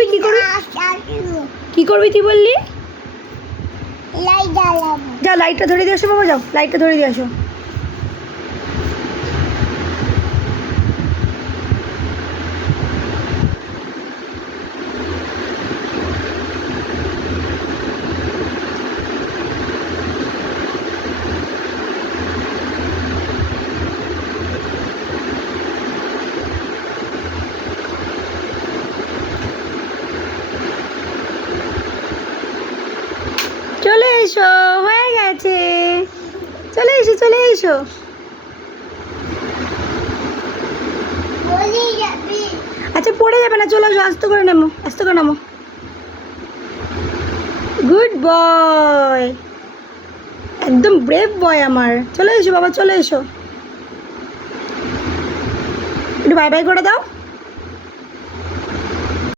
করবি কি করবি কি করবি তুই বললি? যা লাইটটা ধরে দিয়ে আসো বাবা, যাও লাইটটা ধরে দিয়ে আসো। চলে এসো, হয়ে গেছে। চলে এসো চলে এসো। আচ্ছা পড়ে যাবে না, চলে আসো, আস্তে করে নামো, আস্তে করে নামো। গুড বয়, একদম ব্রেভ বয় আমার। চলে এসো বাবা, চলে এসো। একটু বাই বাই করে দাও।